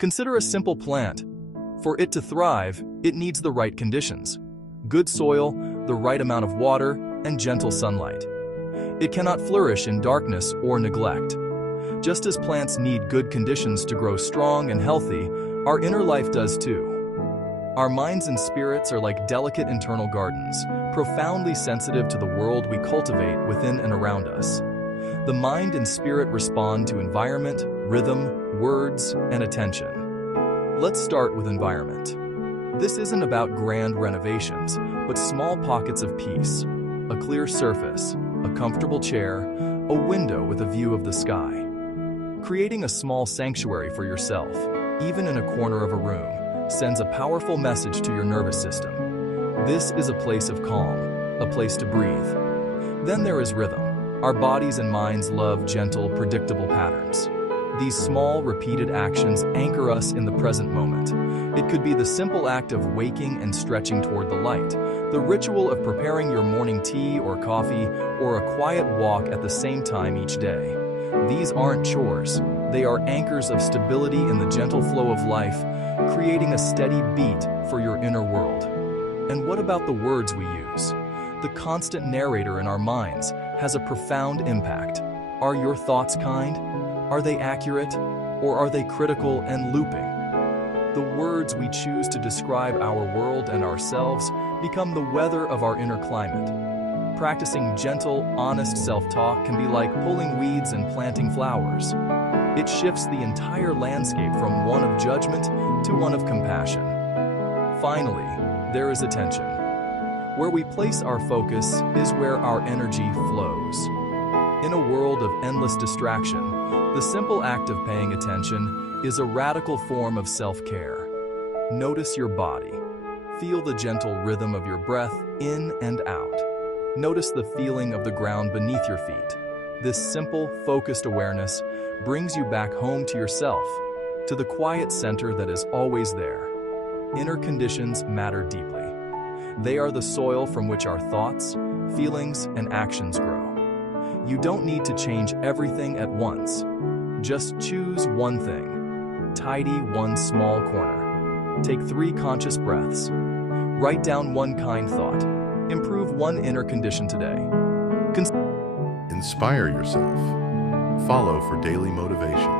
Consider a simple plant. For it to thrive, it needs the right conditions: good soil, the right amount of water, and gentle sunlight. It cannot flourish in darkness or neglect. Just as plants need good conditions to grow strong and healthy, our inner life does too. Our minds and spirits are like delicate internal gardens, profoundly sensitive to the world we cultivate within and around us. The mind and spirit respond to environment, rhythm, words, and attention. Let's start with environment. This isn't about grand renovations, but small pockets of peace. A clear surface, a comfortable chair, a window with a view of the sky. Creating a small sanctuary for yourself, even in a corner of a room, sends a powerful message to your nervous system. This is a place of calm, a place to breathe. Then there is rhythm. Our bodies and minds love gentle, predictable patterns. These small, repeated actions anchor us in the present moment. It could be the simple act of waking and stretching toward the light, the ritual of preparing your morning tea or coffee, or a quiet walk at the same time each day. These aren't chores. They are anchors of stability in the gentle flow of life, creating a steady beat for your inner world. And what about the words we use? The constant narrator in our minds has a profound impact. Are your thoughts kind? Are they accurate? Or are they critical and looping? The words we choose to describe our world and ourselves become the weather of our inner climate. Practicing gentle, honest self-talk can be like pulling weeds and planting flowers. It shifts the entire landscape from one of judgment to one of compassion. Finally, there is attention. Where we place our focus is where our energy flows. In a world of endless distraction, the simple act of paying attention is a radical form of self-care. Notice your body. Feel the gentle rhythm of your breath in and out. Notice the feeling of the ground beneath your feet. This simple, focused awareness brings you back home to yourself, to the quiet center that is always there. Inner conditions matter deeply. They are the soil from which our thoughts, feelings, and actions grow. You don't need to change everything at once. Just choose one thing. Tidy one small corner. Take 3 conscious breaths. Write down one kind thought. Improve one inner condition today. Inspire yourself. Follow for daily motivation.